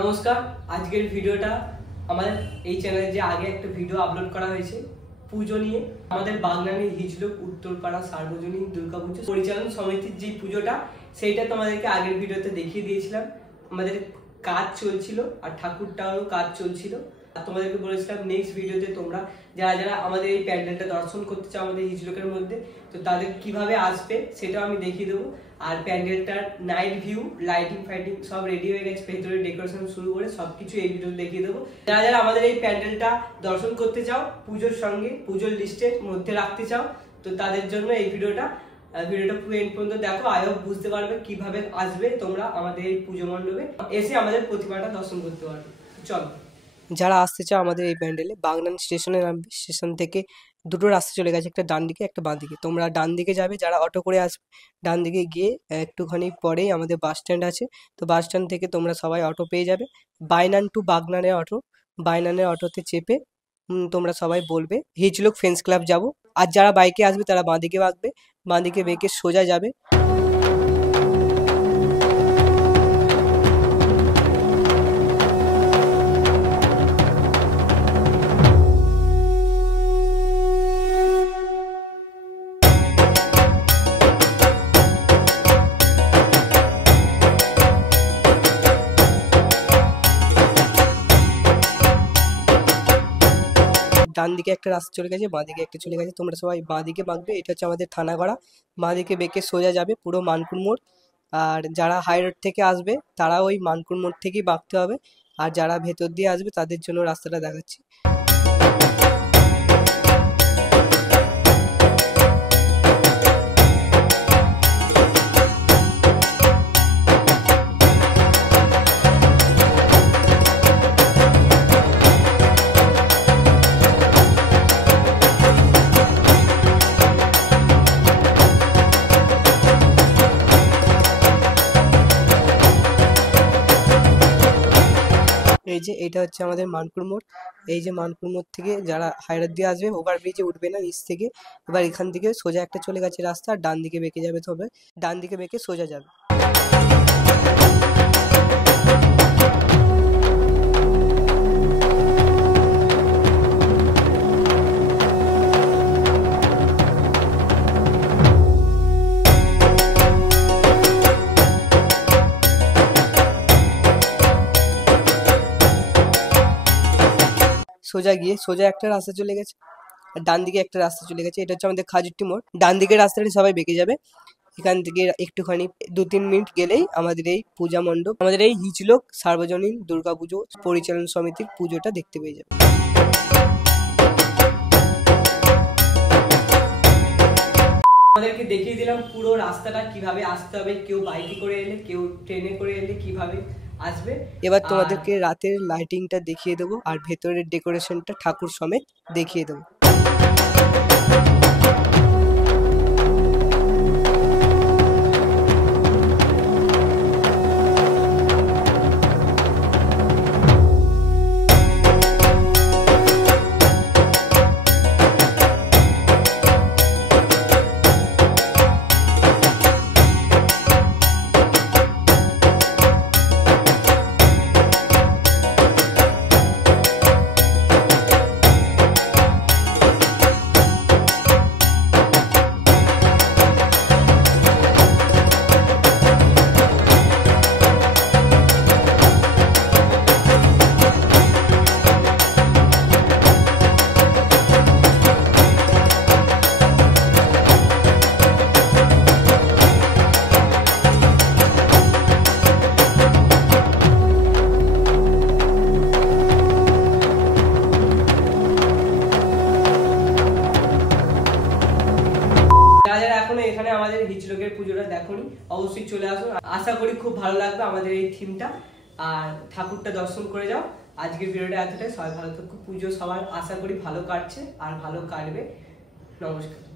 নমস্কার। আজকের ভিডিওটা আমাদের এই চ্যানেলে যে আগে একটা ভিডিও আপলোড করা হয়েছে পুজো নিয়ে, আমাদের বাগনানের হিজলক উত্তরপাড়া সার্বজনীন দুর্গাপুজো পরিচালন সমিতির যে পুজোটা, সেইটা তোমাদেরকে আগের ভিডিওতে দেখিয়ে দিয়েছিলাম। আমাদের কাজ চলছিল আর ঠাকুরটারও কাজ চলছিল। তোমাদেরকে বলেছিলাম নেক্সট ভিডিওতে তোমরা যারা যারা আমাদের এই প্যান্ডেলটা দর্শন করতে চাও আমাদের হিজলকের মধ্যে, তো তাদের কিভাবে আসবে সেটাও আমি দেখিয়ে দেবো। আর প্যান্ডেলটার নাইট ভিউ, লাইটিং ফাইটিং সব রেডি হয়ে গেছে, ভেতরে ডেকোরেশন শুরু করে সবকিছু এই ভিডিওতে দেখিয়ে দেবো। যারা যারা আমাদের এই প্যান্ডেলটা দর্শন করতে চাও, পুজোর সঙ্গে পুজোর লিস্টের মধ্যে রাখতে চাও, তো তাদের জন্য এই ভিডিওটা পুরো এন্ড পর্যন্ত দেখো। আই হোপ বুঝতে পারবে কিভাবে আসবে তোমরা আমাদের এই পুজো মণ্ডপে এসে আমাদের প্রতিমাটা দর্শন করতে পারবে। চলো, যারা আসতে চাও আমাদের এই প্যান্ডেলে, বাগনান স্টেশনে নামবে। স্টেশন থেকে দুটো রাস্তা চলে গেছে, একটা ডান দিকে একটা বাঁ দিকে। তোমরা ডান দিকে যাবে, যারা অটো করে আসবে ডান দিকে গিয়ে একটুখানি পরেই আমাদের বাস স্ট্যান্ড আছে। তো বাস স্ট্যান্ড থেকে তোমরা সবাই অটো পেয়ে যাবে, বাইনান টু বাগনানের অটো। বাইনানের অটোতে চেপে তোমরা সবাই বলবে হিজলক ফ্রেন্ডস ক্লাব যাব। আর যারা বাইকে আসবে তারা বাঁ দিকে বাঁকবে, বাঁ দিকে বেঁকে সোজা যাবে। ডান দিকে একটা রাস্তা চলে গেছে, বাঁ দিকে একটা চলে গেছে। তোমরা সবাই বাঁ দিকে বাঁকবে। এটা হচ্ছে আমাদের থানাগড়া। বাঁ দিকে বেঁকে সোজা যাবে পুরো মানকুর মোড়। আর যারা হাই রোড থেকে আসবে তারা ওই মানকুর মোড় থেকেই বাঁকতে হবে। আর যারা ভেতর দিয়ে আসবে তাদের জন্য রাস্তাটা দেখাচ্ছি। এই যে এটা হচ্ছে আমাদের মানকুর মোড়। এই যে মানকুর মোড় থেকে যারা হাইরোড দিয়ে আসবে ওভারব্রিজে উঠবে না নিচ থেকে, এবার এখান থেকে সোজা একটা চলে গেছে রাস্তা, আর ডান দিকে বেঁকে যাবে। তবে ডান দিকে বেঁকে সোজা যাবে। সোজা গিয়ে সোজা একটা রাস্তা চলে গেছে, আর ডান দিকে একটা রাস্তা চলে গেছে। এটা হচ্ছে আমাদের খাজুরটি মোড়। ডান দিকের রাস্তাটি সবাই বেঁকে যাবে। এখান থেকে একটুখানি 2-3 মিনিট গেলেই আমাদের এই পূজা মণ্ডপ, আমাদের এই হিজলক সার্বজনীন দুর্গাপুজো পরিচালন সমিতির পুজোটা দেখতে পেয়ে যাবে। আমাদেরকে দেখিয়ে দিলাম পুরো রাস্তাটা কিভাবে আসতে হবে, কেউ বাইকে করে এলে কেউ ট্রেনে করে এলে কিভাবে আসবে। এবার তোমাদেরকে রাতের লাইটিংটা দেখিয়ে দেবো, আর ভেতরের ডেকোরেশনটা ঠাকুর সমেত দেখিয়ে দেবো। যারা এখনো এখানে আমাদের হিজলকের পুজোটা দেখোনি, অবশ্যই চলে আসুন। আশা করি খুব ভালো লাগবে আমাদের এই থিমটা, আর ঠাকুরটা দর্শন করে যাও। আজকের ভিডিওটা এতটাই। সবাই ভালো থাকুক। পুজো সবার আশা করি ভালো কাটছে আর ভালো কাটবে। নমস্কার।